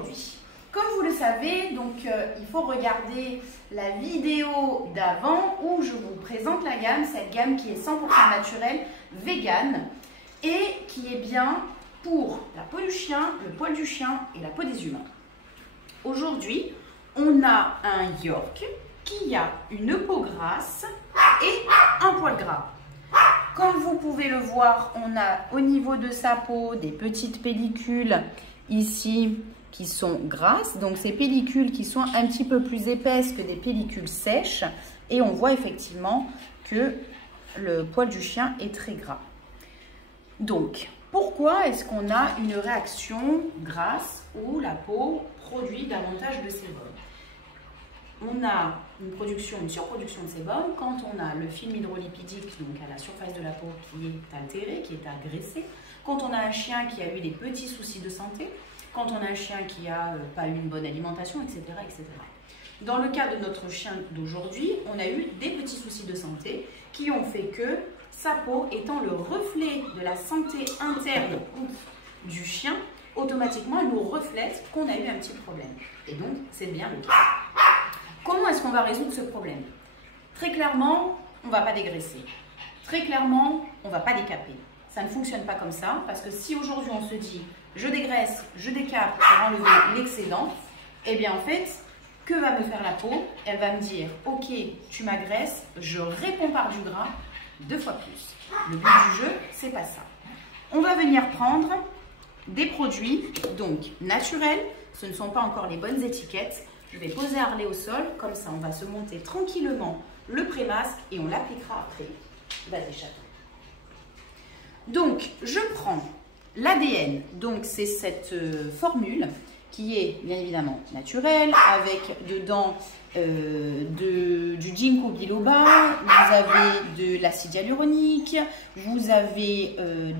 aujourd'hui. Comme vous le savez, donc il faut regarder la vidéo d'avant où je vous présente la gamme, cette gamme qui est 100% naturelle, vegan et qui est bien pour la peau du chien, le poil du chien et la peau des humains. Aujourd'hui, on a un York qui a une peau grasse et un poil gras. Comme vous pouvez le voir, on a au niveau de sa peau des petites pellicules ici qui sont grasses. Donc ces pellicules qui sont un petit peu plus épaisses que des pellicules sèches. Et on voit effectivement que le poil du chien est très gras. Donc, pourquoi est-ce qu'on a une réaction grasse où la peau produit davantage de sébum? On a une surproduction de sébum quand on a le film hydrolipidique, donc à la surface de la peau qui est altéré, qui est agressé, quand on a un chien qui a eu des petits soucis de santé, quand on a un chien qui n'a pas eu une bonne alimentation, etc., etc. Dans le cas de notre chien d'aujourd'hui, on a eu des petits soucis de santé qui ont fait que sa peau étant le reflet de la santé interne du chien, automatiquement elle nous reflète qu'on a eu un petit problème. Et donc c'est bien le cas. Comment est-ce qu'on va résoudre ce problème? Très clairement, on ne va pas dégraisser. Très clairement, on ne va pas décaper. Ça ne fonctionne pas comme ça, parce que si aujourd'hui on se dit je dégraisse, je décape pour enlever l'excédent, eh bien en fait, que va me faire la peau? Elle va me dire ok, tu m'agresses, je réponds par du gras 2 fois plus. Le but du jeu, c'est pas ça. On va venir prendre des produits donc naturels, ce ne sont pas encore les bonnes étiquettes. Je vais poser Harley au sol, comme ça on va se monter tranquillement le pré-masque et on l'appliquera après. Vas-y chaton. Donc je prends l'ADN, donc c'est cette formule qui est bien évidemment naturelle, avec dedans du ginkgo biloba, vous avez de l'acide hyaluronique, vous avez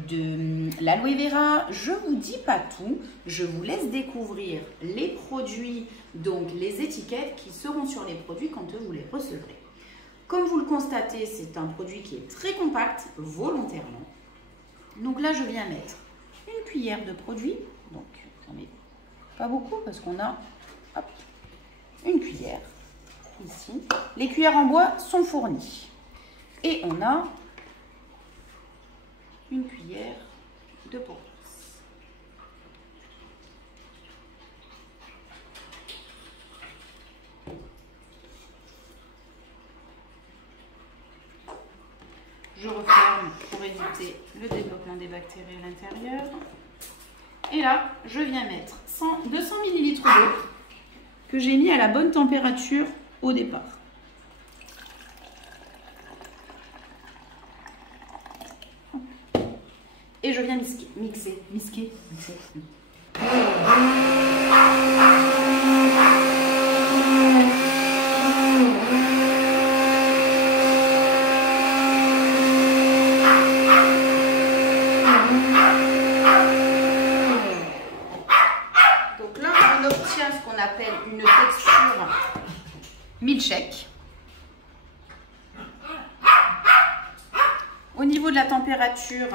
de l'aloe vera. Je vous dis pas tout, je vous laisse découvrir les produits, donc les étiquettes qui seront sur les produits quand vous les recevrez. Comme vous le constatez, c'est un produit qui est très compact, volontairement. Donc là, je viens mettre une cuillère de produit, donc j'en mets pas beaucoup parce qu'on a hop, une cuillère ici. Les cuillères en bois sont fournies. Et on a une cuillère de pourpoisse. Je referme pour éviter le développement des bactéries à l'intérieur. Et là, je viens mettre 200 ml d'eau que j'ai mis à la bonne température au départ. Et je viens mixer. Appelle une texture milkshake. Au niveau de la température,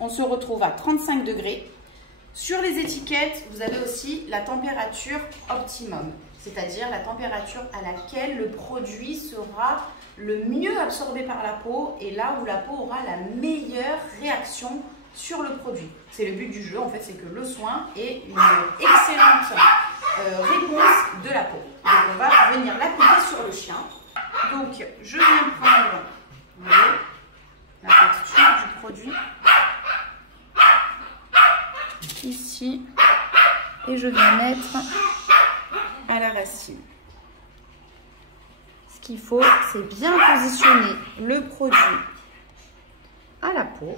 on se retrouve à 35 degrés. Sur les étiquettes, vous avez aussi la température optimum, c'est-à-dire la température à laquelle le produit sera le mieux absorbé par la peau et là où la peau aura la meilleure réaction sur le produit. C'est le but du jeu, en fait, c'est que le soin ait une excellente réponse de la peau. Donc, on va venir l'appliquer sur le chien. Donc, je viens prendre la texture du produit ici et je viens mettre à la racine. Ce qu'il faut, c'est bien positionner le produit à la peau.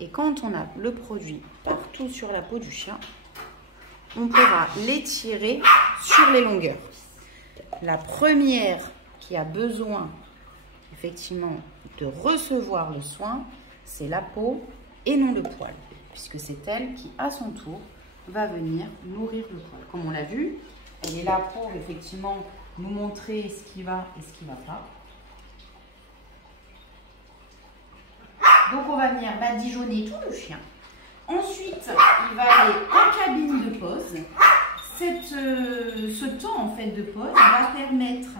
Et quand on a le produit partout sur la peau du chien, on pourra l'étirer sur les longueurs. La première qui a besoin effectivement de recevoir le soin, c'est la peau et non le poil, puisque c'est elle qui, à son tour, va venir nourrir le poil. Comme on l'a vu, elle est là pour effectivement nous montrer ce qui va et ce qui ne va pas. Donc on va venir badigeonner tout le chien. Ensuite, Ensuite, il va aller en cabine de pose. Ce temps en fait de pose va permettre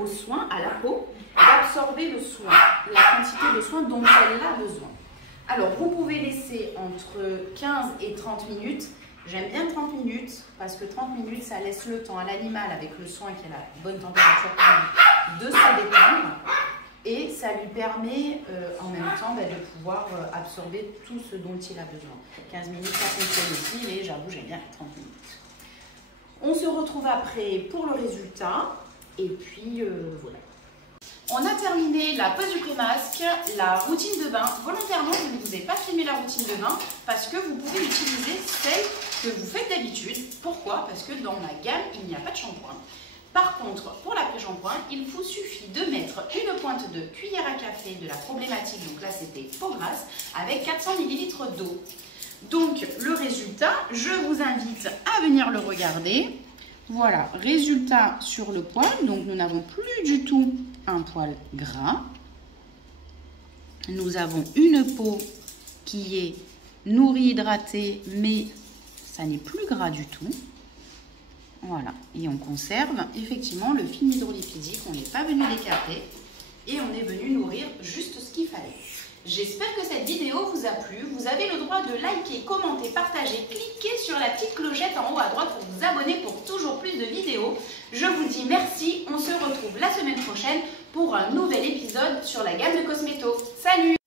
au soin, à la peau, d'absorber le soin, la quantité de soin dont elle a besoin. Alors, vous pouvez laisser entre 15 et 30 minutes. J'aime bien 30 minutes parce que 30 minutes, ça laisse le temps à l'animal avec le soin qui a la bonne température de se détendre. Et ça lui permet en même temps de pouvoir absorber tout ce dont il a besoin. 15 minutes, ça fonctionne aussi, mais j'avoue, j'aime bien 30 minutes. On se retrouve après pour le résultat. Et puis, voilà. On a terminé la pose du pré-masque, la routine de bain. Volontairement, je ne vous ai pas filmé la routine de bain parce que vous pouvez utiliser celle que vous faites d'habitude. Pourquoi? Parce que dans ma gamme, il n'y a pas de shampoing. Par contre, pour l'après-shampoing, il vous suffit de mettre une pointe de cuillère à café de la problématique, donc là c'était peau grasse, avec 400 ml d'eau. Donc le résultat, je vous invite à venir le regarder. Voilà, résultat sur le poil, donc nous n'avons plus du tout un poil gras. Nous avons une peau qui est nourrie, hydratée, mais ça n'est plus gras du tout. Voilà, et on conserve effectivement le film hydroliphidique, on n'est pas venu l'écarter et on est venu nourrir juste ce qu'il fallait. J'espère que cette vidéo vous a plu. Vous avez le droit de liker, commenter, partager, cliquer sur la petite clochette en haut à droite pour vous abonner pour toujours plus de vidéos. Je vous dis merci, on se retrouve la semaine prochaine pour un nouvel épisode sur la gamme de Cosméto. Salut!